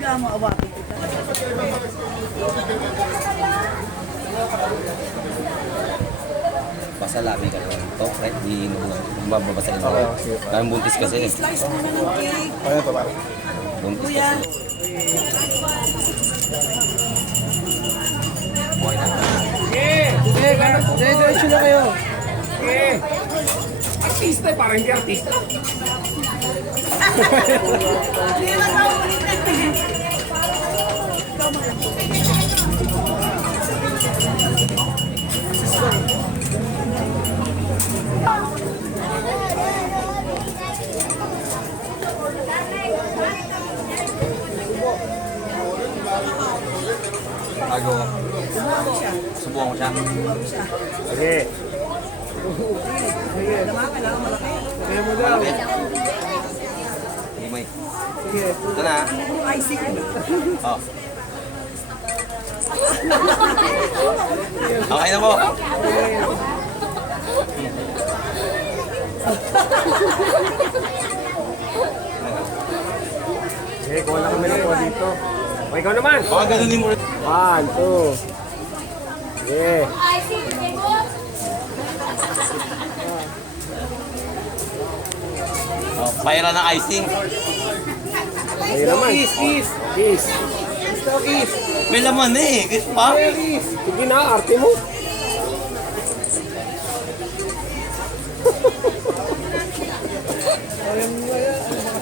gamo awapin kita. Basta lami ka naman. Ito, right? Di mababasahin mo. Kaya buntis kasi. Slice mo na ng cake. Ano to ba? Buntis Kuya. kasi. Okay na. Sige, diretso na kayo. Sige. Artista, parang hindi artista. Bago. Subukan ko siya. Sige. Tama ka lang, malaki. Kaya mo daw. Malapit. Limay. Sige. Ito na. Icing. Oh. Okay na po. Sige, kuha lang kami ng kuha dito. O, ikaw naman. Baka ganunin mo. 1, 2. Sige. Oh, paira ng icing. Ayun naman. Kiss. Kiss. Kiss. May laman eh. Kiss pa. Kiss. Sige na, arte mo.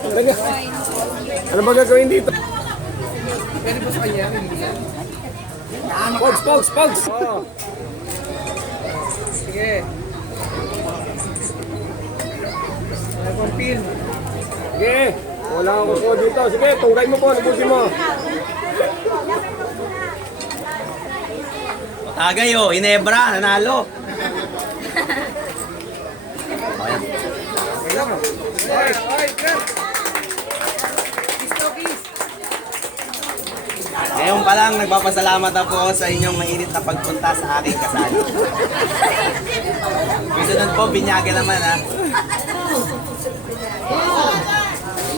Talaga. Ano ba gagawin dito? Pwede ba sa kanya? Pogs! Oh. Sige. Ano pang pin? Sige. Wala akong kuko dito. Sige, tunggay mo po. Nabusin mo. Tagay oh. Inebra. Nanalo. Okay. Oy, Kurt. Ngayon pa lang, nagpapasalamat ako sa inyong mainit na pagpunta sa aking kasal. Susunod po, binyaga naman ha.